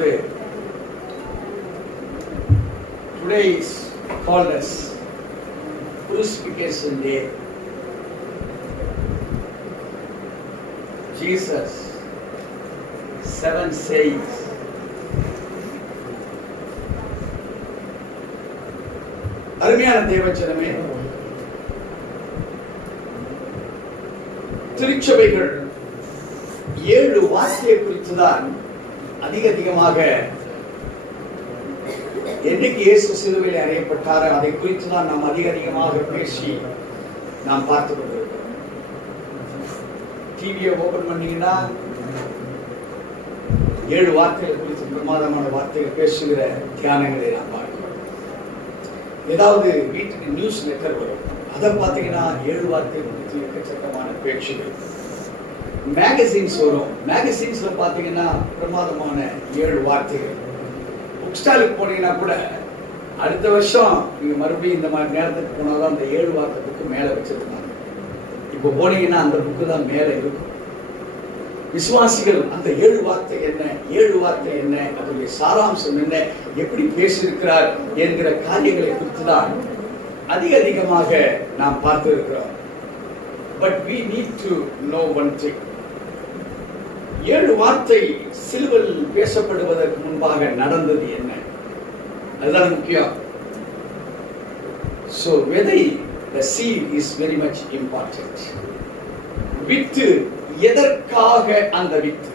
பொழுது today is called as crucifixion day. Jesus 7 sayings. அருமையான தேவச்சனமே, திருச்சபைகள் 7 வார்த்தையை குறித்துதான் அதிகமாக என்னைக்கு இயேசு சிலுவையில் அறையப்பட்டாரோ அதை குறித்துதான் நாம் அதிகமாக பேசி நாம் பார்த்து கொண்டிருக்கிறோம். டிவியை ஓபன் பண்ணீங்கன்னா 7 வார்த்தைகள் குறித்து பிரமாதமான வார்த்தைகள் பேசுகிற தியானங்களை நாம் பார்க்கிறோம். ஏதாவது வீட்டுக்கு நியூஸ் லெட்டர் வரும், அதை பார்த்தீங்கன்னா 7 வார்த்தைகள் குறித்து எக்கச்சக்கமான பேச்சுகள். மேகசின்ஸ் வரும், மேகசின்ஸ்ல பார்த்தீங்கன்னா பிரமாதமான 7 வார்த்தைகள். புக் ஸ்டாலுக்கு போனீங்கன்னா கூட அடுத்த வருஷம் நீங்க மறுபடியும் இந்த மாதிரி நேரத்துக்கு போனாதான் அந்த 7 வார்த்தை புக்கு மேல வச்சிருக்காங்க. இப்போ போனீங்கன்னா அந்த புக்கு தான் மேல இருக்கும். விசுவாசிகள் அந்த 7 வார்த்தை என்ன, 7 வார்த்தை என்ன, அதனுடைய சாராம்சம் என்ன, எப்படி பேசியிருக்கிறார் என்கிற காரியங்களை குறித்து தான் அதிகமாக நாம் பார்த்து இருக்கிறோம். But we need to know one thing. 7 வார்த்தை சிலுவையில் பேசப்படுவதற்கு முன்பாக நடந்தது என்ன, அதுதான் முக்கியம். So whether the seed is very much important. With, எதற்காக அந்த வித்து?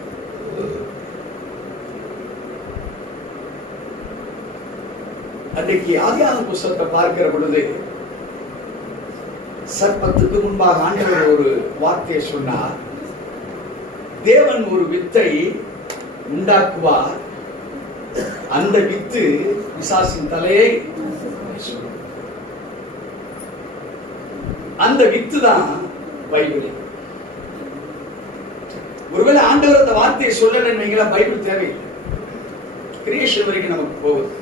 அன்றைக்கு ஆதியாகம புத்தகத்தை பார்க்கிற பொழுது சர்ப்பத்துக்கு முன்பாக ஆண்டவர் ஒரு வார்த்தையை சொன்னார். தேவன் ஒரு வித்தை உண்டாக்குவார், அந்த வித்து பிசாசின் தலையை, அந்த வித்து தான் பைபிள். ஒருவேளை ஆண்டவர் அந்த வார்த்தையை சொல்லலைன்னு பைபிள் தேவையில்லை. கிரியேஷன் வரைக்கும் நமக்கு போகுது.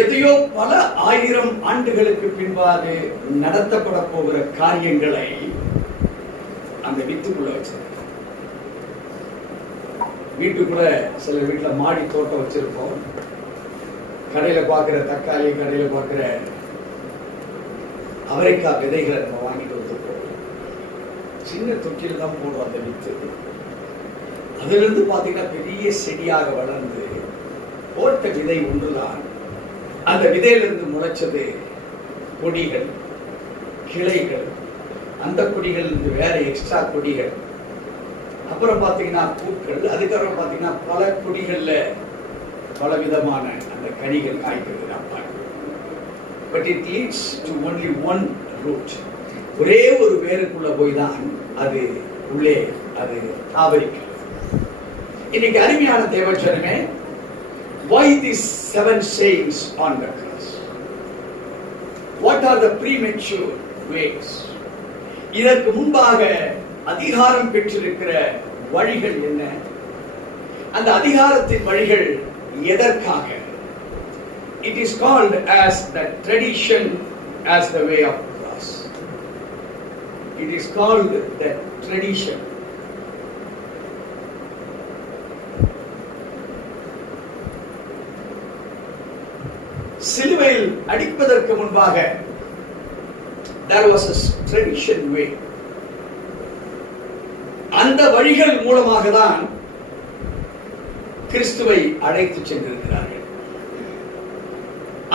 எதையோ பல 1000 ஆண்டுகளுக்கு பின்பாக நடத்தப்பட போகிற காரியங்களை அந்த வித்துக்குள்ள வச்சிருக்க. வீட்டுக்குள்ள சில வீட்டுல மாடி தோட்டம் வச்சிருப்போம். கடையில பாக்குற தக்காளி, கடையில பாக்குற அவரைக்காய் விதைகளை நம்ம வாங்கிட்டு வந்துருப்போம். சின்ன தொட்டியில் தான் போடுறோம் அந்த வித்து. அதுல இருந்து பாத்தீங்கன்னா பெரிய செடியாக வளர்ந்து போட்ட விதை ஒன்றுதான். அந்த விதையிலிருந்து முளைச்சது கொடிகள், கிளைகள், அந்த கொடிகள் இருந்து வேற எக்ஸ்ட்ரா கொடிகள், அப்புறம் பாத்தீங்கன்னா பூக்கள், அதுக்கப்புறம் பாத்தீங்கன்னா பல கொடிகள்ல பல விதமான அந்த கனிகள் காய்க்கிறது நாம் பார்க்கிறோம். But it leads to only one root. ஒரே ஒரு வேருக்குள்ள போய் தான் அது உள்ளே அது தாவரிக்கிறது. இன்னைக்கு அருமையான தேவச்சனமே, why these 7 sayings on the cross? What are the premature ways? இதற்கு முன்பாக அதிகாரம் பெற்றிருக்கிற வழிகள் என்ன? அந்த அதிகாரத்தின் வழிகள் எதற்காக? It is called as the tradition as the way of the cross. It is called the tradition. சிலுவையில் அடிப்பதற்கு முன்பாக there was a tradition way. அந்த வழிகள் மூலமாக தான் கிறிஸ்துவை அழைத்து சென்றிருக்கிறார்கள்.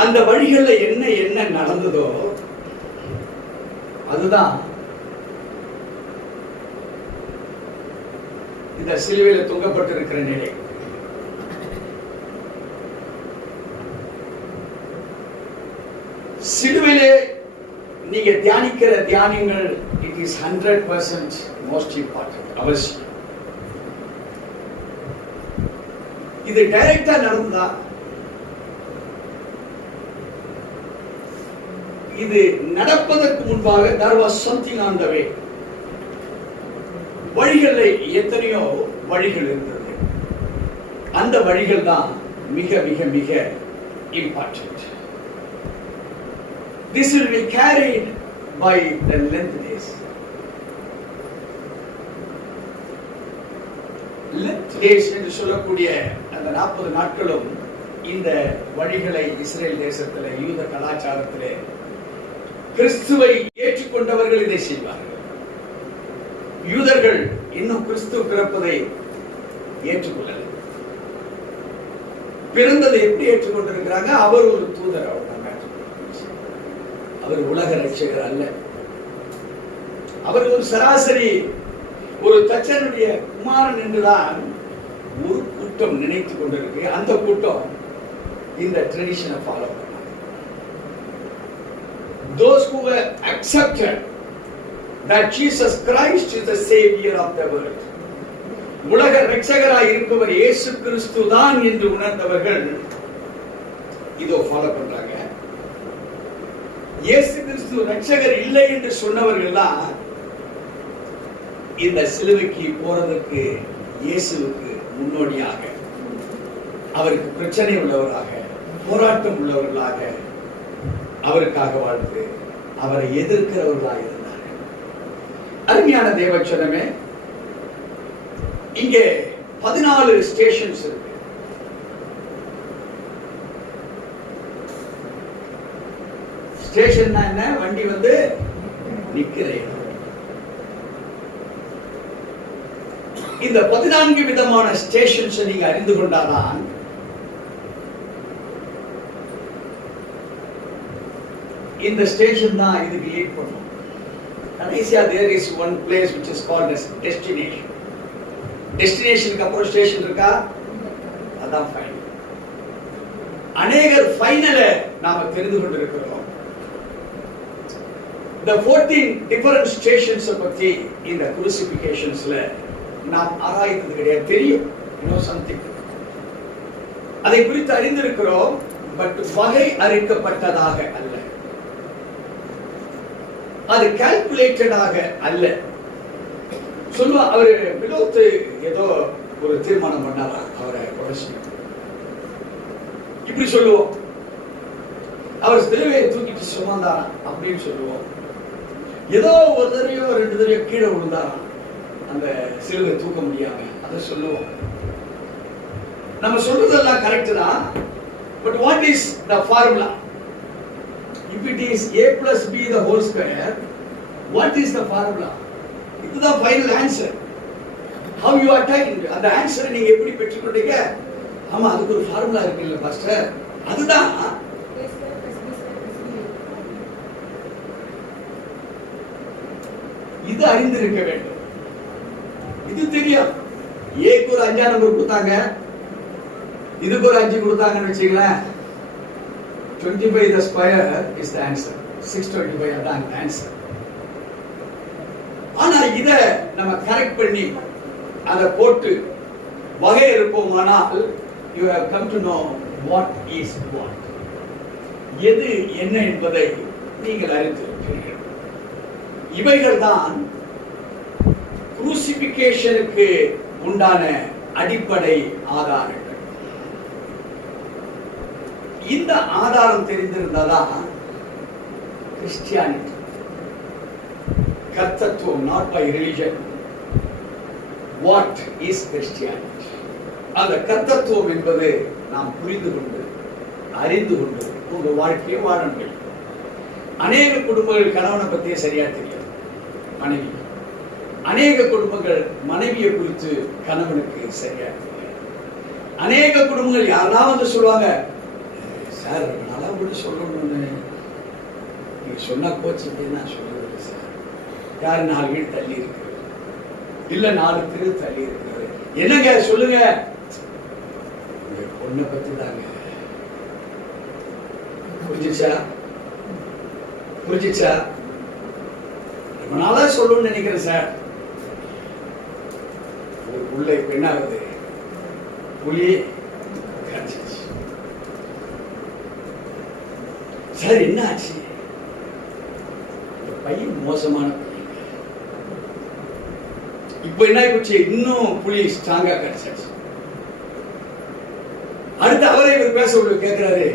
அந்த வழிகள்ல என்ன என்ன நடந்ததோ அதுதான் இந்த சிலுவையில் தொங்கப்பட்டிருக்கிற நிலை. சிலுவையிலே நீங்க தியானிக்கிற தியானங்கள் இட் இஸ் 100% மோஸ்ட் இம்பார்ட்டன்ட், அவசியம். இது டைரக்டா நடந்ததா? இது நடப்பதற்கு முன்பாக there was something on the way. வழிகளில் எத்தனையோ வழிகள் இருந்தது. அந்த வழிகள் தான் மிக மிக மிக important. This will be carried by the length days. Days என்று சொல்லக்கூடிய அந்த 40 நாட்களும் இந்த வழிகளை இஸ்ரேல் தேசத்திலே யூத கலாச்சாரத்திலே கிறிஸ்துவை ஏற்றுக்கொண்டவர்கள் இதை செய்வார்கள். யூதர்கள் இன்னும் கிறிஸ்து பிறப்பதை ஏற்றுக்கொள்ளல. பிறந்ததை எப்படி ஏற்றுக்கொண்டிருக்கிறாங்க? அவர் ஒரு தூதர், அவர் உலக ரட்சகர் அல்ல. அவர் ஒரு சராசரி ஒரு தச்சனுடைய குமாரன் என்றுதான் ஒரு கூட்டம் நினைத்துக் கொண்டிருக்கு. அந்த கூட்டம் இந்த ட்ரெடிஷனை ஃபாலோ பண்ணாங்க. Those who were accepted that Jesus Christ is the savior of the world, உலக ரட்சகராய் இருப்பவர் இயேசு கிறிஸ்து தான் என்று உணர்ந்தவர்கள் இதோ ஃபாலோ பண்றாங்க. இயேசு கிறிஸ்து ரட்சகர் இல்லை என்று சொன்னவர்கள் தான் இந்த சிலுவைக்கு போறதுக்கு இயேசுவுக்கு முன்னோடியாக, அவருக்கு பிரச்சனை உள்ளவராக, போராட்டம் உள்ளவர்களாக, அவருக்காக வாழ்ந்து அவரை எதிர்க்கிறவர்களாக இருந்தார்கள். அருமையான தேவச்சனமே, இங்கே 14 ஸ்டேஷன்ஸ் இருக்கு. ஸ்டேஷன் என்ன? வண்டி வந்து நிக்கிற இடம். இந்த 14 விதமான ஸ்டேஷன்ஸ் நீங்க அறிந்து கொண்டாதான் இந்த ஸ்டேஷன் தான் இதுக்கு லீட் பண்ணும். கடைசியா there is one place which is called as destination. டெஸ்டினேஷனுக்கு அப்புறம் ஸ்டேஷன் இருக்கா? அதான் ஃபைனல். அநேகர் ஃபைனலை நாம தெரிந்து கொண்டிருக்கிறோம். இந்த 14 டிஃபரண்ட் ஸ்டேஷன்ஸ் பத்தி இந்த குருசிபிகேஷன்ஸ்ல நாம் ஆராய்ந்தது கிடையாது. தெரியும், சம்திங் அதை குறித்து அறிந்திருக்கிறோம். பட் வகை அறிக்கப்பட்டதாக அல்ல, அது கால்குலேட்டடாக அல்ல. சொல்லுவா, அவரு பிலோத்து ஏதோ ஒரு தீர்மானம் பண்ணாரா அவரை கொலை, இப்படி சொல்லுவோம். அவர் சிலுவையை தூக்கிட்டு சுமந்தாராம் அப்படின்னு சொல்லுவோம். ஏதோ ஒரு தடவையோ 2 தடவையோ கீழே விழுந்தாராம் அந்த சிலுவை தூக்க முடியாம, அதை சொல்லுவோம். நம்ம சொல்றதெல்லாம் கரெக்ட் தான். But what is the formula? If it is a plus b the whole square, what is the formula? இதுதான் final answer. How you attained அந்த ஆன்சரை நீங்க எப்படி பெற்றுக்கொண்டீங்க? ஆமா, அதுக்கு ஒரு ஃபார்முலா இருக்குல்ல பாஸ்டர், அதுதான் இது அறிந்திருக்க வேண்டும். இது தெரியும். ஏக்கு ஒரு 5 நம்பர் கொடுத்தாங்க, இதுக்கு ஒரு 5 கொடுத்தாங்கன்னு வச்சுங்களேன். 25 the square is the answer. 625 அதான் ஆன்சர். ஆனா இத நம்ம கரெக்ட் பண்ணி அதை போட்டு வகை இருப்போமானால் you have come to know what is what. எது என்ன என்பதை நீங்கள் அறிந்திருக்கிறீர்கள். இவைகள் தான் குரூசிபிகேஷனுக்கு உண்டான அடிப்படை ஆதாரங்கள். இந்த ஆதாரம் தெரிந்திருந்ததா Christianity, கர்த்தத்துவம், not by religion. What is Christianity? அந்த கர்த்தத்துவம் என்பது நாம் புரிந்து கொண்டு அறிந்து கொண்டு உங்க வாழ்க்கையை வாழ முடியும். அநேக குடும்பங்கள் கணவனை பத்தியே சரியா தெரியாது மனைவி, அநேக குடும்பங்கள் மனைவியை குறித்து கணவனுக்கு சரியா தெரியாது. அநேக குடும்பங்கள் யாரெல்லாம் வந்து சொல்லுவாங்க, சார் நல்லா கூட சொல்லணும்னு நீங்க சொன்னா போச்சு, நான் சொல்றது சார். யாரு 4 வீடு தள்ளி இருக்கிறது, இல்ல 4 தெரு தள்ளி இருக்கிறது, என்னங்க சொல்லுங்க, பொண்ணை பத்தி தாங்க. புரிஞ்சிச்சா? புரிஞ்சிச்சா? ரொம்ப நாளா சொல்லணும்னு நினைக்கிறேன் சார். ஒரு புள்ள இப்ப என்ன ஆகுது, புலி கடிச்சிச்சு. சார் என்ன ஆச்சு? பையன் மோசமான பையன். இப்ப என்ன ஆயிடுச்சு, இன்னும் புலி ஸ்ட்ராங்கா கிடைச்சாச்சு. அடுத்து அவரை இவர் பேச உள்ள கேட்கிறாரு,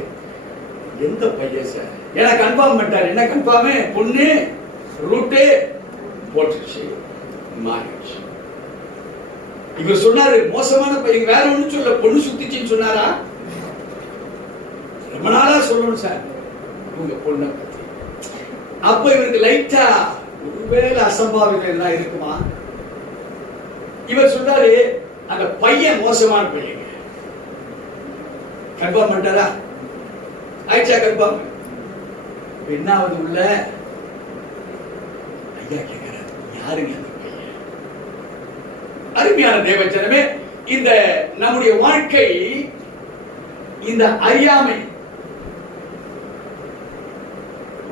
எந்த பையன் சார்? ஏன்னா கன்ஃபார்ம் பண்ணிட்டாரு. என்ன கன்ஃபார்ம்? பொண்ணு ரூட்டு போட்டுருச்சு, மாறிடுச்சு. இவர் சொன்னாரு மோசமான பையன், வேற ஒண்ணும் சொல்ல, பொண்ணு சுத்திச்சுன்னு சொன்னாரா? ரொம்ப நாளா சொல்லணும் சார் உங்க பொண்ணை பத்தி. அப்ப இவருக்கு லைட்டா ஒருவேளை அசம்பாவிதம் எல்லாம் இருக்குமா? இவர் சொன்னாரு அந்த பையன் மோசமான பையன். கன்ஃபார்ம் பண்ணிட்டாரா? ஆயிடுச்சா கன்ஃபார்ம்? என்னாவது உள்ள ஐயா கேட்கிறார், யாருங்க அந்த பையன்? அருமையான தேவஜனமே, இந்த நம்முடைய வாழ்க்கை இந்த அறியாமை,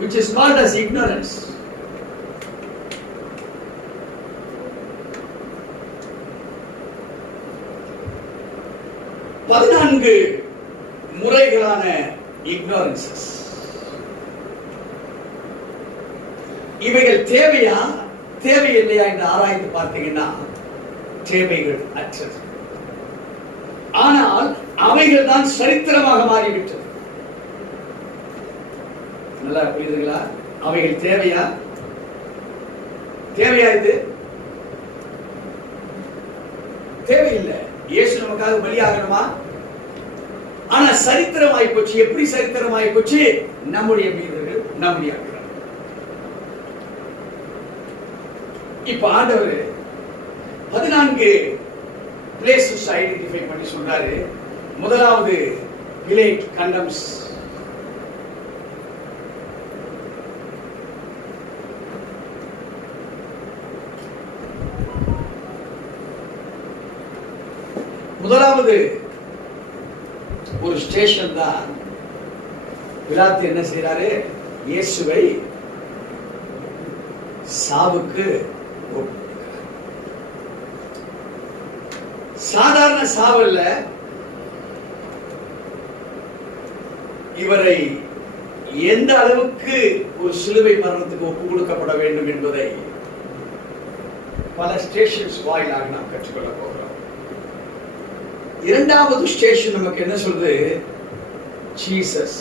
which is called as ignorance. பதினான்கு முறைகளான ignorances. இவைகள் தேவையா தேவையில்லையா என்று ஆராய்ந்து பார்த்தீங்கன்னா தேவைகள் அற்றது. ஆனால் அவைகள் தான் சரித்திரமாக மாறிவிட்டது. நல்லா புரியுதுங்களா? அவைகள் தேவையா தேவையா? இது தேவையில்லை. இயேசு நமக்காக பலியாகணுமா? ஆனா சரித்திரமாய் போச்சு. எப்படி சரித்திரமாய் போச்சு? நம்முடைய மீறல்கள், நம்முடைய அக்கிரமம். இப்ப ஆண்டவர் 14 பிளேசஸ் ஐடென்டிஃபை பண்ணி சொல்றாரு. முதலாவது, Pilate condemns. முதலாவது ஒரு ஸ்டேஷன் தான். பிலாத்து என்ன செய்யறாரு? இயேசுவை சாவுக்கு சாதாரண சாவல்ல, இவரை எந்த அளவுக்கு ஒரு சிலுவை மரணத்துக்கு ஒப்பு கொடுக்கப்பட வேண்டும் என்பதை பல ஸ்டேஷன்ஸ் வாயிலாக நாம் கற்றுக்கொள்ள போகிறோம். இரண்டாவது ஸ்டேஷன் நமக்கு என்ன சொல்றது? Jesus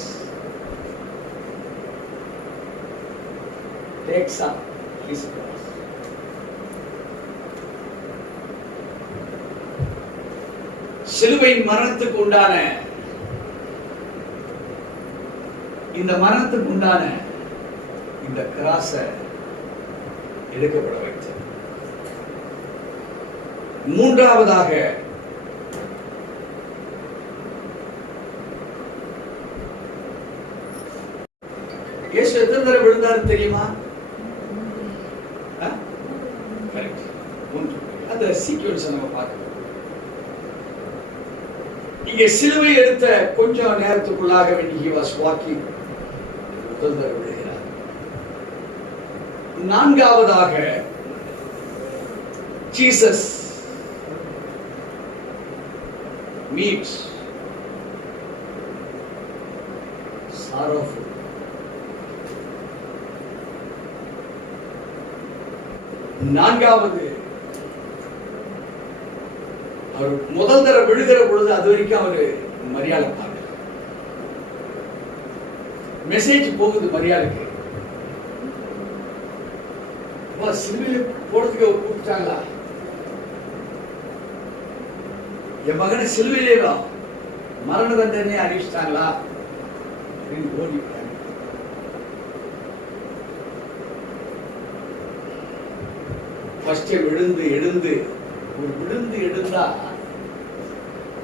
takes up his cross. சிலுவையின் மரணத்துக்கு உண்டான இந்த மரணத்துக்கு உண்டான இந்த கிராஸ எடுக்கப்பட வைத்தது. மூன்றாவதாக இயேசு எத்தனை தடவை விழுந்தாரு தெரியுமா? அந்த சீக்வன்ஸ் நம்ம பார்க்கணும். இங்க சிலுவை எடுத்த கொஞ்சம் நேரத்துக்குள்ளாக he was walking, முதல் தடவை விழுகிறார். நான்காவதாக ஜீசஸ் meets sorrowful. நான்காவது, அவர் முதல் தடவை விழுகிற பொழுது அது வரைக்கும் அவரு மரியாதை பார்க்கல. மெசேஜ் போகுது மரியாதைக்கு. சிலுவையில போறதுக்கு கூப்பிட்டாங்களா? என் மகனை சிலுவையிலே மரண தண்டனை அறிவிச்சிட்டாங்களா? ஓடிட்டாங்க. விழுந்து எழுந்து ஒரு விழுந்து எழுந்தா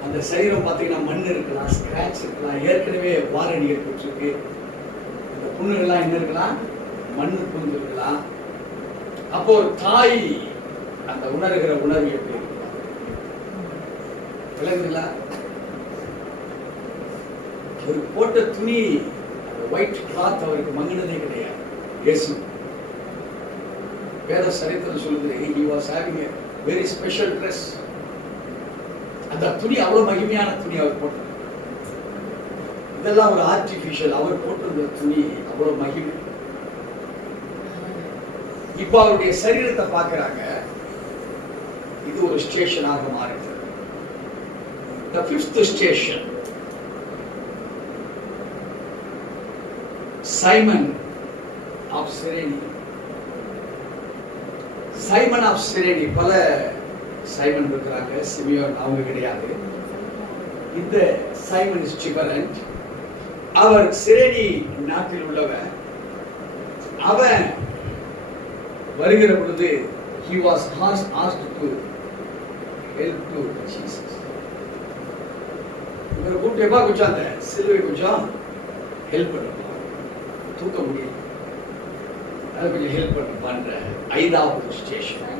அந்த சரீரம் பார்த்தீங்கன்னா மண் இருக்கலாம், ஸ்கிராட்ச் இருக்கலாம், ஏற்கனவே வாரடி ஏற்பட்டிருக்கு, அந்த புண்ணுகள்லாம் என்ன இருக்கலாம், மண்ணு புரிந்து இருக்கலாம். அப்போ ஒரு தாய் அந்த உணர்கிற உணர்வு எப்படி இருக்கலாம் விளங்குங்களா? அவருக்கு போட்ட துணி ஒயிட் கிளாத் அவருக்கு மங்கினதே கிடையாது. இயேசு வேத சரித்திரம் சொல்லுது, he was having a very special dress. அந்த துணி அவ்வளவு மகிமையான துணி அவர் போட்டது. இதெல்லாம் ஒரு ஆர்டிபிஷியல். அவர் போட்டிருந்த துணி அவ்வளவு மகிமை. இப்ப அவருடைய சரீரத்தை பார்க்கிறாங்க. இது ஒரு ஸ்டேஷனாக மாறிடுது. The fifth station, Simon of Cyrene. Simon of Cyrene. பல சைமன் இருக்கிறாங்க, சிமியோன் அவங்க கிடையாது. இந்த சைமன் இஸ் டிஃபரண்ட். அவர் சிரேனி நாட்டில் உள்ளவன். அவன் வருகிற பொழுது he was asked to help to Jesus. இவர் கூப்பிட்டு எப்பா கொஞ்சம் அந்த சிலுவை கொஞ்சம் ஹெல்ப் பண்ணுப்பா, தூக்க முடியல, அது கொஞ்சம் ஹெல்ப் பண்ணுப்பான்ற 5வது ஸ்டேஷன்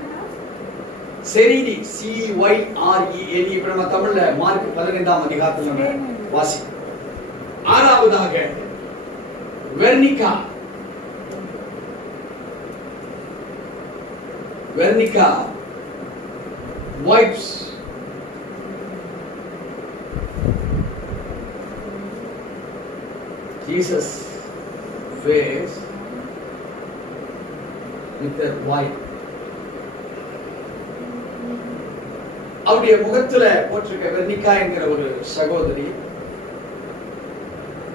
செரீனி, CYRENE. இப்ப நம்ம தமிழ்ல மார்க் 15ஆம் அதிகாரத்தில் நம்ம வாசிக்கிறோம். 6வதாக Vernika. Vernika wipes Jesus' face with her wipe. அவருடைய முகத்துல போட்டிருக்க வெர்னிகா என்கிற ஒரு சகோதரி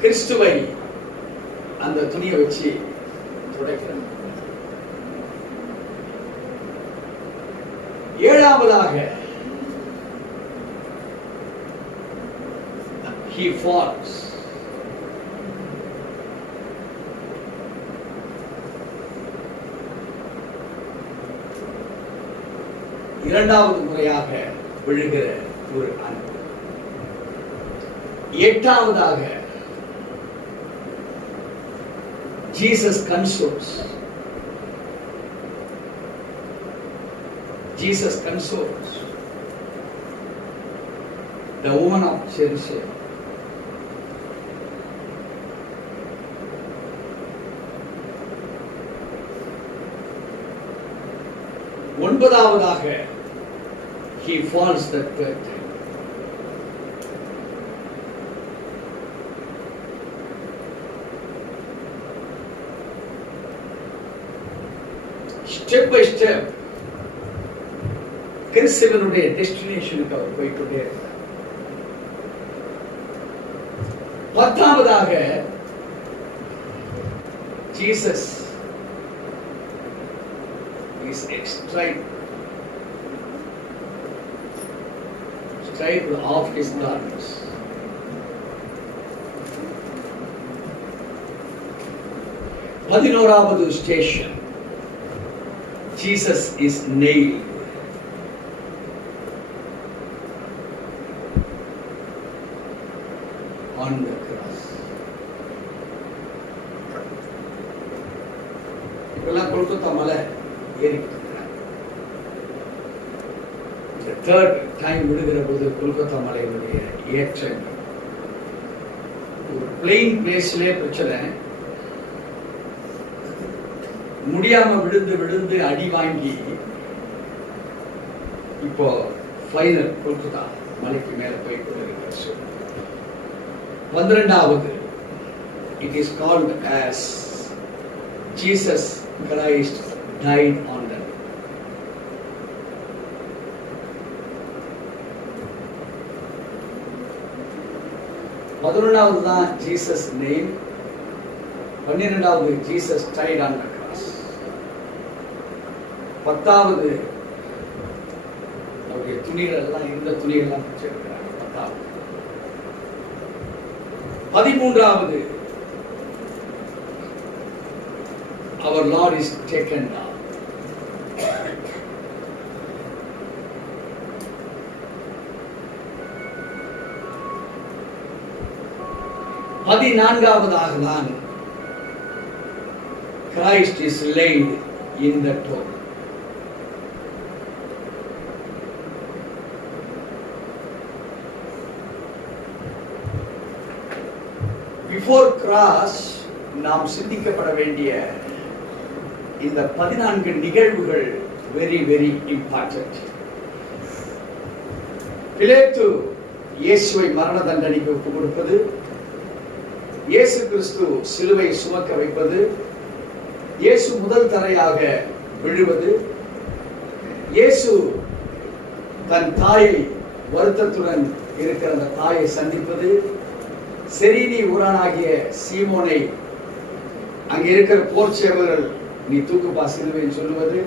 கிறிஸ்துவை அந்த துணியை வச்சு துடைக்கிறார். 7வதாக he falls. இரண்டாவது முறையாக விழுகிற ஒரு அன்பு. 8வதாக Jesus consoles. Jesus consoles the woman of Jerusalem. ஒன்பதாவதாக he falls the third time. Step by step கிறிஸ்துவனுடைய டெஸ்டினேஷனுக்கு அவர் போய்கொண்டே இருக்கிறார். 10வதாக Jesus is stripped off his garments. பதினோராவது station Jesus is nailed. On the cross. இப்பெல்லாம் கொல்கத்தா மலை ஏறிட்டு இருக்கிறாங்க. இந்த தேர்ட் டைம் விடுகிற போது கொல்கத்தா மலையினுடைய ஏற்றம் ஒரு பிளெயின் பிளேஸ்லயே பிரச்சனை, முடியாம விழுந்து விழுந்து அடி வாங்கி இப்போ ஃபைனல் கொல்கத்தா மலைக்கு மேல போய் கொண்டிருக்கிற சூழ்நிலை. 12வது it is called as Jesus Christ died on the cross. 11வது தான் Jesus name. 12வது Jesus died on the cross. 10வது அவருடைய துணிகள் எல்லாம் இந்த துணியெல்லாம் வச்சிருக்கிறாங்க. 10வது. 13வது our Lord is taken down. பதினான்காவதாக தான் Christ is laid in the tomb. Before cross நாம் சிந்திக்கப்பட வேண்டிய இந்த 14 நிகழ்வுகள் வெரி வெரி இம்பார்ட்டன்ட். பிலேத்து இயேசுவை மரண தண்டனைக்கு ஒப்புக் கொடுப்பது, இயேசு கிறிஸ்து சிலுவை சுமக்க வைப்பது, இயேசு முதல் தரையாக விழுவது, இயேசு தன் தாயை வருத்தத்துடன் இருக்கிற அந்த தாயை சந்திப்பது, செரீனி ஊரானாகிய சீமோனை அங்கே இருக்கிற போர் சேவகர்கள் நீ தூக்குப்பா சிலுவைன்னு சொல்லுவது,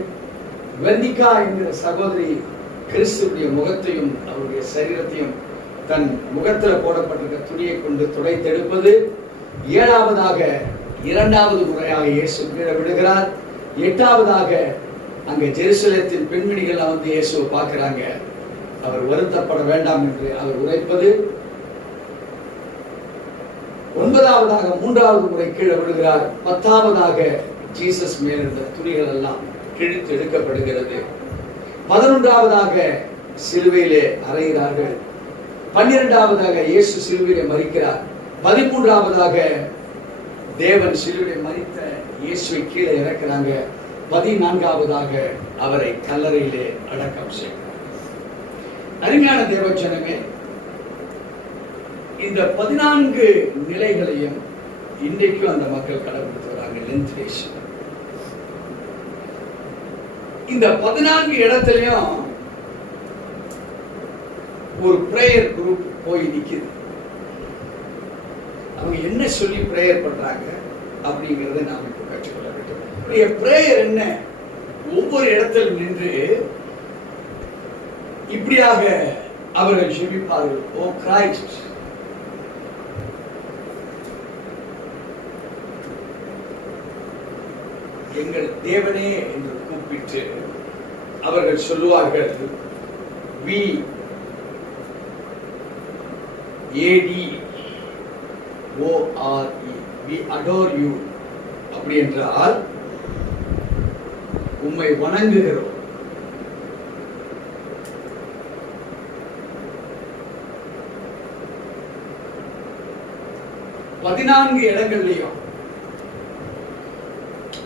வெர்னிகா என்கிற சகோதரி கிறிஸ்துடைய முகத்தையும் அவருடைய சரீரத்தையும் தன் முகத்தில் போடப்பட்டிருக்க துணியை கொண்டு துடைத்தெடுப்பது. 7ஆவதாக 2வது முறையாக இயேசு கீழே விடுகிறார். 8ஆவதாக அங்கே ஜெருசலேத்தின் பெண்மணிகள் வந்து இயேசுவை பார்க்கிறாங்க. அவர் வருத்தப்பட வேண்டாம் என்று அவர் உரைப்பது. 9ஆவதாக 3வது முறை கீழே விடுகிறார். 10ஆவதாக ஜீசஸ் மேல் இருந்த துணிகள் எல்லாம் கிழித்து எடுக்கப்படுகிறது. 11ஆவதாக சிலுவையிலே அறைகிறார்கள். 12ஆவதாக இயேசு சிலுவையிலே மரிக்கிறார். 13ஆவதாக தேவன் சிலுவையிலே மரித்த இயேசுவை கீழே இறக்கிறாங்க. 14ஆவதாக அவரை கல்லறையிலே அடக்கம் செய்கிறார். அருமையான தேவஜனமே, இந்த 14 நிலைகளையும் இன்றைக்கும் அந்த மக்கள் கடைபிடித்து வராங்க. Length days. இந்த 14 இடத்துலயும் ஒரு பிரேயர் குரூப் போய் நிக்குது. அவங்க என்ன சொல்லி பிரேயர் பண்றாங்க அப்படிங்கறத நாம இப்ப கற்றுக்கொள்ள வேண்டும். பிரேயர் என்ன? ஒவ்வொரு இடத்தில் நின்று இப்படியாக அவர்கள் ஜெபிப்பார்கள். ஓ கிரைஸ்ட், எங்கள் தேவனே என்று கூப்பிட்டு அவர்கள் சொல்லுவார்கள், we adore you. அப்படி என்றால் உம்மை வணங்குகிறோம். பதினான்கு இடங்கள்லயும்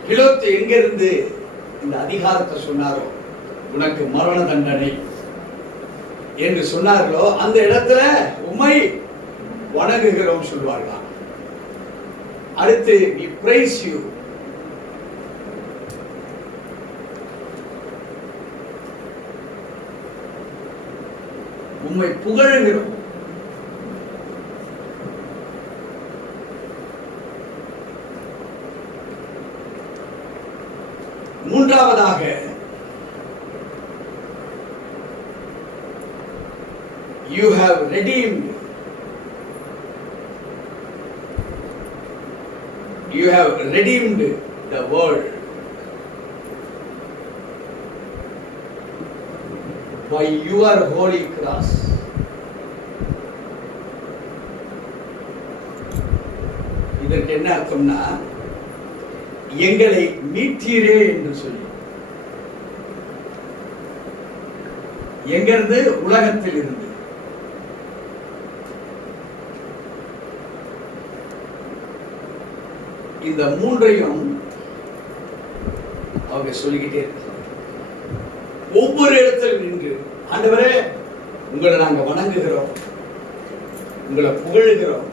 பிலாத்து எங்கிருந்து இந்த அதிகாரத்தை சொன்னாரோ, உனக்கு மரண தண்டனை என்று சொன்னார்களோ, அந்த இடத்துல உம்மை வணங்குகிறோம் சொல்வார்களாம். அடுத்து we praise you. உம்மை புகழுகிறோம். மூன்றாவதாக you have redeemed the world by your holy cross. இதற்கு என்ன அர்த்தம்னா, எங்களை மீட்டீரே என்று சொல்லி, எங்கிருந்து? உலகத்தில் இருந்து. இந்த மூன்றையும் அவங்க சொல்லிக்கிட்டே இருக்காங்க. ஒவ்வொரு இடத்தில் நின்று, ஆண்டவரே உங்களை நாங்க வணங்குகிறோம், உங்களை புகழுகிறோம்,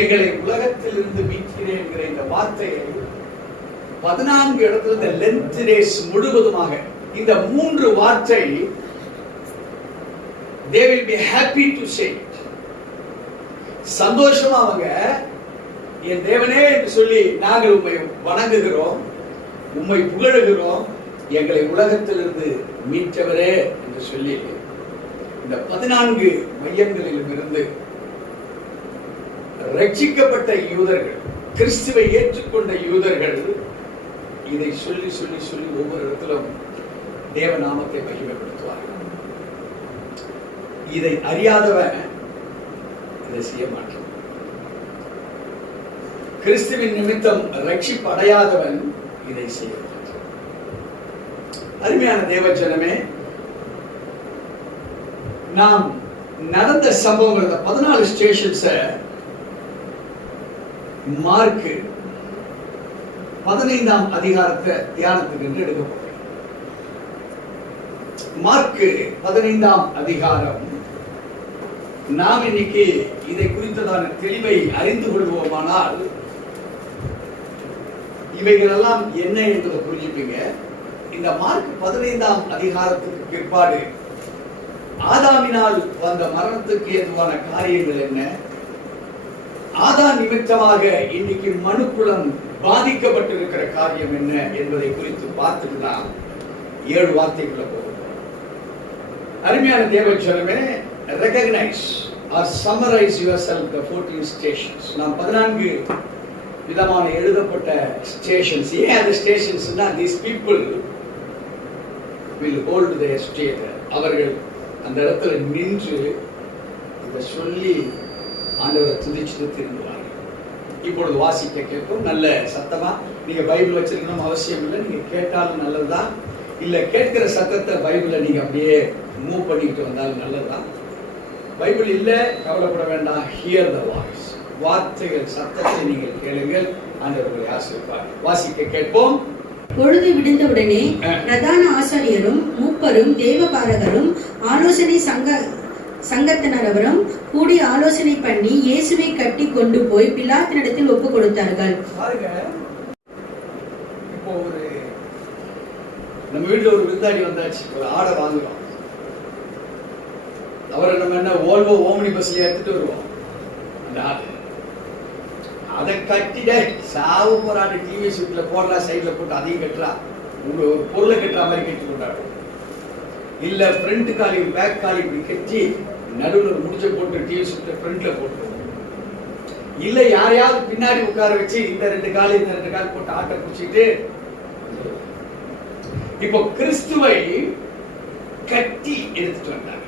எங்களை உலகத்தில் இருந்து மீட்கிறேன் என்கிற இந்த வார்த்தையை 14 இடத்துல இந்த லென்த் டேஸ் முழுவதுமாக இந்த 3 வார்த்தை they will be happy to say it. சந்தோஷமா அவங்க என் தேவனே என்று சொல்லி நாங்கள் உம்மை வணங்குகிறோம், உம்மை புகழுகிறோம், எங்களை உலகத்திலிருந்து மீட்டவரே என்று சொல்லி இந்த 14 மையங்களிலும் இருந்து ரட்சிக்கப்பட்ட யூதர்கள், கிறிஸ்துவை ஏற்றுக்கொண்ட யூதர்கள் இதை சொல்லி சொல்லி சொல்லி ஒவ்வொரு இடத்திலும் தேவ நாமத்தை மகிமைப்படுத்துவார்கள். இதை அறியாதவன் இதை செய்ய மாட்டான். கிறிஸ்துவின் நிமித்தம் ரட்சிப்பு அடையாதவன் இதை செய்ய மாட்டான். அருமையான தேவஜனமே, நாம் நடந்த சம்பவங்கள் 14 ஸ்டேஷன்ஸ மார்க் 15ஆம் அதிகாரத்தை தியானத்துக்கு என்று எடுக்க போறேன். மார்க் 15ஆம் அதிகாரம். நாம் இன்னைக்கு இதை குறித்ததான தெளிவை அறிந்து கொள்வோமானால் இவைகள் எல்லாம் என்ன என்பதை புரிஞ்சுப்பீங்க. இந்த மார்க் 15ஆம் அதிகாரத்துக்கு பிற்பாடு ஆதாமினால் வந்த மரணத்துக்கு ஏதுவான காரியங்கள் என்ன, ஆதாம் நிமித்தமாக இன்னைக்கு மனுக்குலம் பாதிக்கப்பட்டிருக்கிற காரியம் என்ன என்பதை குறித்து பார்த்துட்டு நாம் 7 வார்த்தைக்குள்ள போகிறோம். அருமையான தேவச்சனமே, recognize or summarize yourself the 14 stations. நாம் 14 விதமான எழுதப்பட்ட ஸ்டேஷன்ஸ். ஏன் அந்த ஸ்டேஷன்ஸ்னா, these people will hold their state. அவர்கள் அந்த இடத்துல நின்று இதை சொல்லி ஆண்டவரை துதிச்சுட்டு திரும்புவாங்க. இப்பொழுது வாசிக்க கேட்கும். நல்ல சத்தமா நீங்க பைபிள் வச்சிருக்கணும் அவசியம் இல்லை, நீங்க கேட்டாலும் நல்லதுதான். இல்ல கேட்கிற சத்தத்தை பைபிளை நீங்க அப்படியே மூவ் பண்ணிட்டு வந்தாலும் நல்லதுதான். பைபிள் இல்ல கவலைப்பட வேண்டாம். ஹியர் த வாய்ஸ், வார்த்தைகள் சத்தத்தை நீங்கள் கேளுங்கள், ஆண்டவர்களை ஆசீர்வதிப்பார். வாசிக்க கேட்போம். பொழுது விடிந்தவுடனே பிரதான ஆசாரியரும் மூப்பரும் தேவபாரகரும் ஆலோசனை சங்கத்தினரும் கூடி ஆலோசனை பண்ணி இயேசுவை கட்டி கொண்டு போய் பிலாத்தினிடத்தில் ஒப்பு கொடுத்தார்கள். இப்போ நம்ம வீட்டுல ஒரு விருந்தாடி வந்தாச்சு, ஒரு ஆடை வாங்குறோம். அவரை நம்ம என்ன ஓல்வோ ஓமினி பஸ்ல எடுத்துட்டு வருவோம். அந்த ஆடு அதை கட்டிட சாவு போராட்ட டிவி சீட்ல போடுறா, சைட்ல போட்டு அதையும் கட்டுறா, உங்க ஒரு பொருளை கட்டுற மாதிரி கட்டி கொண்டாடும். இல்ல ஃப்ரண்ட் காலி பேக் காலி இப்படி கட்டி நடுவில் முடிச்ச போட்டு டிவி சீட்ல ஃப்ரண்ட்ல போட்டுருவோம். இல்ல யாரையாவது பின்னாடி உட்கார வச்சு இந்த 2 கால் இந்த 2 கால் போட்டு ஆட்டை குடிச்சிட்டு. இப்போ கிறிஸ்துவை கட்டி எடுத்துட்டு வந்தாங்க.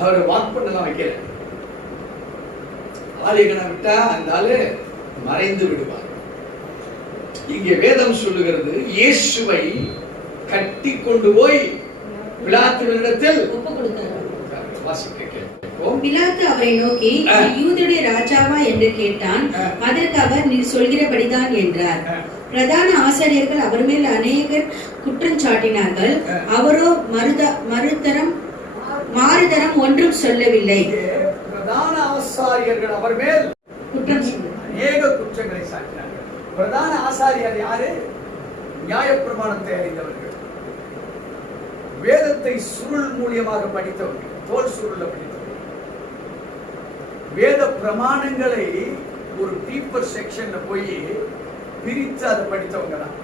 அவரை வாக் பண்ணலாம் வைக்கல. ஆளுகனை விட்டா அந்த ஆளு மறைந்து விடுவார். இங்கே வேதம் சொல்லுகிறது, இயேசுவை கட்டி கொண்டு போய் பிலாத்துவினிடத்தில் ஒப்பு கொடுத்தார். வாசிக்க கேட்போம். பிலாத்து அவரை நோக்கி, யூதருடைய ராஜாவா என்று கேட்டான். அதற்கு அவர், நீர் சொல்கிறபடிதான் என்றார். பிரதான ஆசாரியர்கள் அவர் மேல் அநேகர் குற்றம் சாட்டினார்கள். அவரோ மாறுதரம் ஒன்றும் சொல்லவில்லை. பிரதான ஆசாரியர்கள் அவர் மேல் அநேக குற்றங்களை சாட்டினார்கள். பிரதான ஆசாரியர் யாரு? நியாயப்பிரமாணத்தை அறிந்தவர்கள், வேதத்தை சுருள் மூலியமாக படித்தவர்கள், தோல் சுருள படித்தவர்கள், வேத பிரமாணங்களை ஒரு டீப்பர் செக்ஷன்ல போய் பிரித்து அதை படித்தவங்க தான்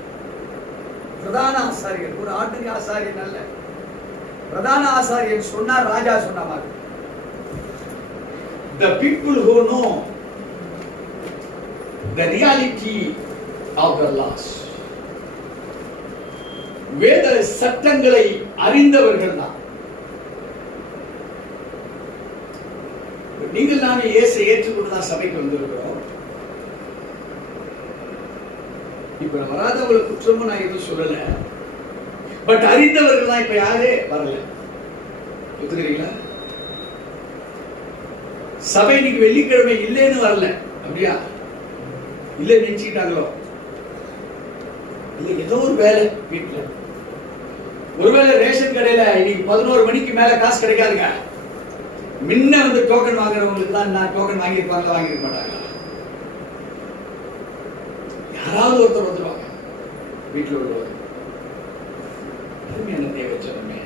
பிரதான ஆசாரியர். ஒரு ஆட்டுக்கு ஆசாரியன் அல்ல. பிரதான ஆசாரியன் சொன்னா ராஜா சொன்ன மாதிரி. The people who know the reality of the laws, வேத சட்டங்களை அறிந்தவர்கள் தான். நீங்கள் நான் இயேசை ஏற்றுக்கொண்டுதான் சபைக்கு வந்திருக்கிறோம். இப்ப வராதவங்களுக்கு குற்றமும் நான் எதுவும் சொல்லல. பட் அறிந்தவர்கள் தான் இப்ப யாரே வரல. ஒத்துக்கிறீங்களா? சபை இன்னைக்கு வெள்ளிக்கிழமை இல்லைன்னு வரல. அப்படியா? இல்ல நினைச்சுக்கிட்டாங்களோ? இல்ல ஏதோ ஒரு வேலை வீட்டுல, ஒருவேளை ரேஷன் கடையில இன்னைக்கு 11 மணிக்கு மேல காசு கிடைக்காதுங்க. முன்ன வந்து டோக்கன் வாங்குறவங்களுக்கு தான் நான் டோக்கன் வாங்கியிருப்பாங்க, வாங்கிருக்க மாட்டாங்க. யாராவது ஒருத்தர் வந்துடுவாங்க வீட்டுல உள்ளவர். அருமையான தேவச்சனமே,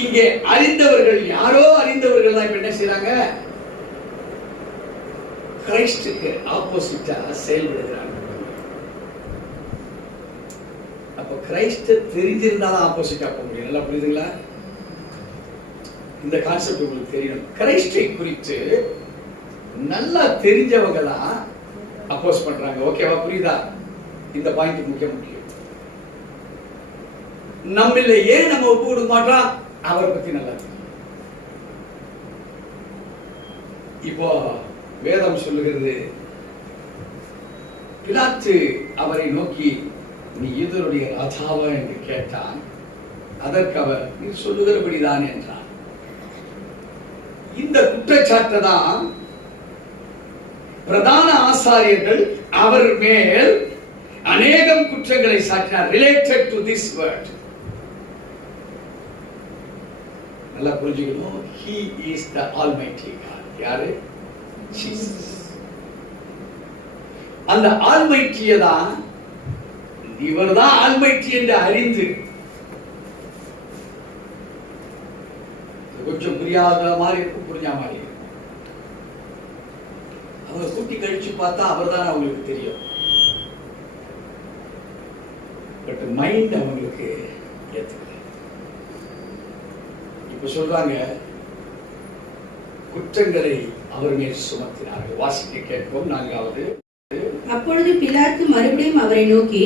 இங்கே அறிந்தவர்கள் யாரோ அறிந்தவர்கள் தான் இப்ப என்ன செய்யறாங்க? கிறிஸ்துக்கு ஆப்போசிட்டா செயல்படுகிறாங்க. அப்ப கிறிஸ்து தெரிஞ்சிருந்தாலும் ஆப்போசிட்டா போக முடியும். நல்லா புரியுதுங்களா? இந்த கான்செப்ட் உங்களுக்கு தெரியணும். கிறிஸ்தை குறித்து நல்லா தெரிஞ்சவங்க தான் அப்போஸ் பண்றாங்க. ஓகேவா? புரியுதா? இந்த பாயிண்ட் முக்கியம். நம்மள ஏன் நம்ம ஒப்பு கொடுக்க மாட்டோம்? அவரை பத்தி நல்லா தெரியும். இப்போ வேதம் சொல்லுகிறது, பிலாத்து அவரை நோக்கி, நீ யூதருடைய ராஜாவா என்று கேட்டான். அதற்கு அவர், நீ சொல்லுகிறபடிதான் என்றார். இந்த குற்றச்சாட்டை தான் பிரதான ஆசாரியர்கள் அவர் மேல் அநேகம் குற்றங்களை சாட்டினார். Related to this word. நல்லா புரிஞ்சுக்கணும். He is the Almighty God. யாரு? Jesus. அந்த ஆல்மைட்டியை தான், இவர் தான் ஆல்மைட்டி என்று அறிந்து, கொஞ்சம் புரியாத மாதிரி இருக்கும், புரிஞ்ச மாதிரி இருக்கும். அவங்க கூட்டி கழிச்சு பார்த்தா அவர் தான் அவங்களுக்கு தெரியும். பட் மைண்ட் அவங்களுக்கு ஏத்துக்கல. இப்ப சொல்றாங்க, குற்றங்களை அவர் மேல் சுமத்தினார்கள். வாசிக்க கேட்போம். 4வது. அப்பொழுது பிலாத்து மறுபடியும் அவரை நோக்கி,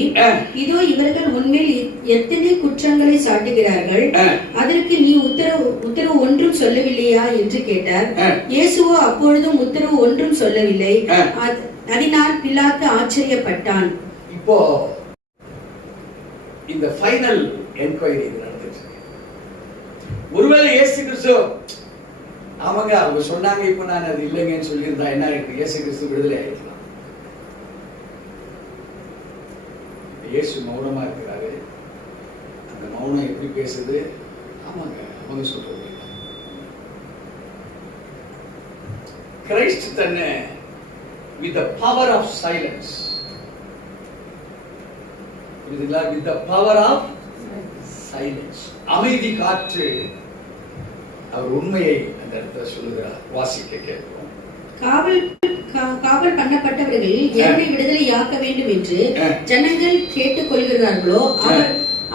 இதோ இவர்கள் உன்மேல் எத்தனை குற்றங்களை சாட்டுகிறார்கள், அதற்கு நீ உத்தரவு ஒன்றும் சொல்லவில்லையா என்று கேட்டார். இயேசுவோ அப்பொழுதும் உத்தரவு ஒன்றும் சொல்லவில்லை. அதனால் பிலாத்து ஆச்சரியப்பட்டான். இப்போ இந்த ஃபைனல் என்கொயரி நடந்துச்சு. ஒருவேளை இயேசு கிறிஸ்து ஆமாங்க அவங்க சொன்னாங்க, இப்ப நான் அது இல்லைங்கன்னு சொல்லியிருந்தா என்ன இருக்கு? இயேசு கிறிஸ்து விடுதலை ஆயிடுச்சு. இயேசு மௌனமா இருக்கிறாரு. அந்த மௌனம் எப்படி பேசுது? ஆமாங்க அவங்க சொல்றது. கிறிஸ்து தன்னை with the power of silence, with the power of silence, அமைதி காற்று அவர் உண்மையை அந்த இடத்துல சொல்லுகிறார். வாசிக்க கேட்கிறோம். காவல் பண்ணப்பட்டவர்கள் என்னை விடுதலையாக்க வேண்டும் என்று ஜனங்கள் கேட்டுக் கொள்கிறார்களோ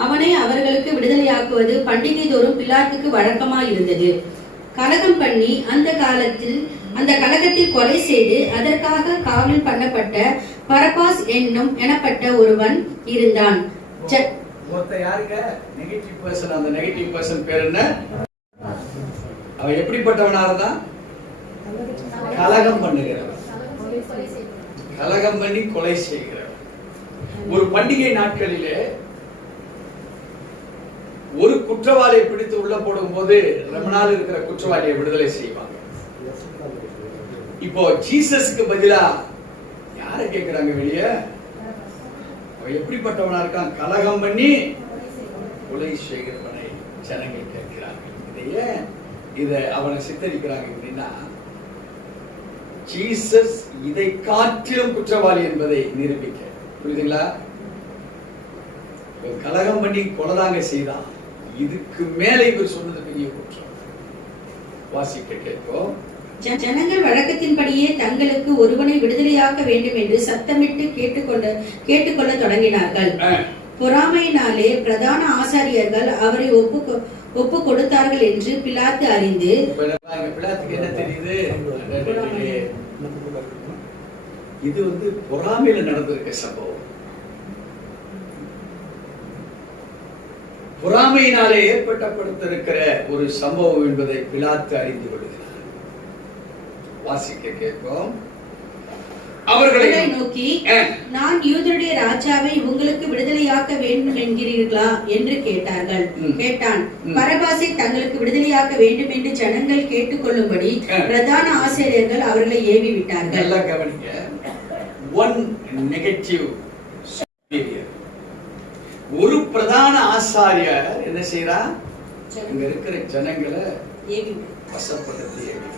அவனை அவர்களுக்கு விடுதலையாக்குவது பண்டிகை தோறும் பிலாத்துக்கு வழக்கமாயிருந்தது. கலகம் பண்ணி அந்த கலகத்தில் கொலை செய்து அதற்காக காவல் பண்ணப்பட்ட பரபாஸ் எனப்பட்ட ஒருவன் இருந்தான். யாருங்க? Negative person. அந்த நெகட்டிவ் பர்சன் பேர் என்ன? அவன் எப்படிப்பட்டவனா இருந்தான்? கலகம் பண்ணுகிறவன், கலகம் பண்ணி கொலை செய்கிறவன். ஒரு பண்டிகை நாட்களிலே ஒரு குற்றவாளியை பிடித்து உள்ள போடும் போது ரொம்ப நாள் இருக்கிற குற்றவாளியை விடுதலை செய்வாங்க. இப்போ ஜீசஸ்க்கு பதிலா யார கேட்கிறாங்க வெளியே? அவன் எப்படிப்பட்டவனா இருக்கான்? கலகம் பண்ணி கொலை செய்கிறவனை ஜனங்கள் கேட்கிறார்கள். இதை அவனை சித்தரிக்கிறாங்க அப்படின்னா, ஜீசஸ் இதை காட்டிலும் குற்றவாளி என்பதை நிரூபிக்க. புரியுதுங்களா? கலகம் பண்ணி கொலைதாங்க செய்தான். இதுக்கு மேல இவர் சொன்னது பெரிய குற்றம். வாசிக்க கேட்போம். ஜனங்கள் வழக்கத்தின்படியே தங்களுக்கு ஒருவனை விடுதலையாக்க வேண்டும் என்று சத்தமிட்டு கேட்டுக்கொள்ள தொடங்கினார்கள். பொறாமையினாலே பிரதான ஆசாரியர்கள் அவரை ஒப்பு கொடுத்தார்கள் என்று பிலாத்து அறிந்து, பிலாத்துக்கு என்ன தெரியுது? இது பொறாமையில நடந்திருக்க சம்பவம். பொறாமையினாலே ஏற்படுத்தப்பட்டிருக்கிற ஒரு சம்பவம் என்பதை பிலாத்து அறிந்து கொள்கிறார். வாசிக்க கேட்போம். அவர்களை நோக்கி, நான் யூதருடைய ராஜாவை உங்களுக்கு விடுதலையாக்க வேண்டும் என்கிறீர்களா என்று கேட்டான். பரபாசை தங்களுக்கு விடுதலையாக்க வேண்டும் என்று ஜனங்கள் கேட்டுக்கொள்ளும்படி பிரதான ஆசிரியர்கள் அவர்களை ஏவி விட்டார்கள். நல்லா கவனிங்க. ஒன் நெகட்டிவ் சுப்பீரியர், ஒரு பிரதான ஆசாரியர் என்ன செய்யறார்? அங்க இருக்கிற ஜனங்களை வசப்படுத்தி ஏவி.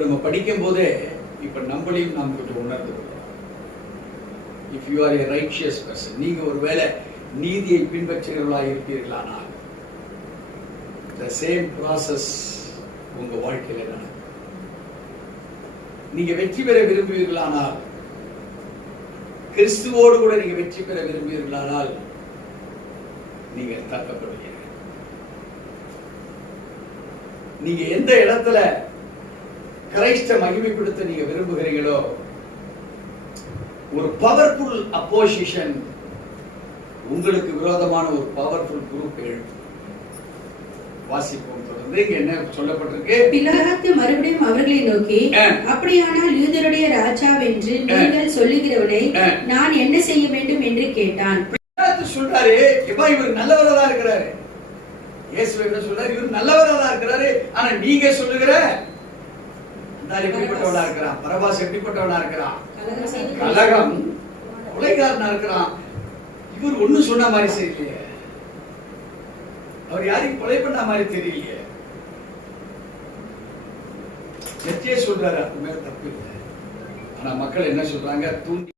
நம்ம படிக்கும் போதே இப்ப நம்மளையும் நாம் கொஞ்சம் உணர்ந்து கொள்ளும். If you are a righteous person, நீங்க ஒருவேளை நீதியை பின்பற்றுகிறவர்களா இருப்பீர்களானால் the same process உங்க வாழ்க்கையில நடக்கும். நீங்க வெற்றி பெற விரும்புவீர்களானால், கிறிஸ்துவோடு கூட நீங்க வெற்றி பெற விரும்புவீர்களானால் நீங்க தக்கப்படுவீர்கள். நீங்க எந்த இடத்துல கிறிஸ்த மகிமைப்படுத்த நீங்க விரும்புகிறீங்களோ, ஒரு பவர்ஃபுல் அப்போசிஷன், உங்களுக்கு விரோதமான ஒரு பவர்ஃபுல் குரூப் எழும். வாசிப்போம் தொடர்ந்து. இங்க என்ன சொல்லப்பட்டிருக்கு? பிலாத்து மறுபடியும் அவர்களை நோக்கி, அப்படியானால் யூதருடைய ராஜாவென்று நீங்கள் சொல்லுகிறவனை நான் என்ன செய்ய வேண்டும் என்று கேட்டான். பிலாத்து சொல்றாரு, இவர் நல்லவரா இருக்கிறாரு. இயேசு என்ன சொல்றாரு? இவர் நல்லவரா இருக்கிறாரு. ஆனா நீங்க சொல்லுகிற எப்படிப்பட்டவனா இருக்கிறான்? பரபாஸ் எப்படிப்பட்டவனா இருக்கிறான்? கலகம், கொலைகாரனா இருக்கிறான். இவர் ஒண்ணு சொன்ன மாதிரி தெரியலையே, அவர் யாரையும் கொலை பண்ண மாதிரி தெரியலையே. சொல்றாரு, அது மேல தப்பு இல்லை. ஆனா மக்கள் என்ன சொல்றாங்க? தூண்டி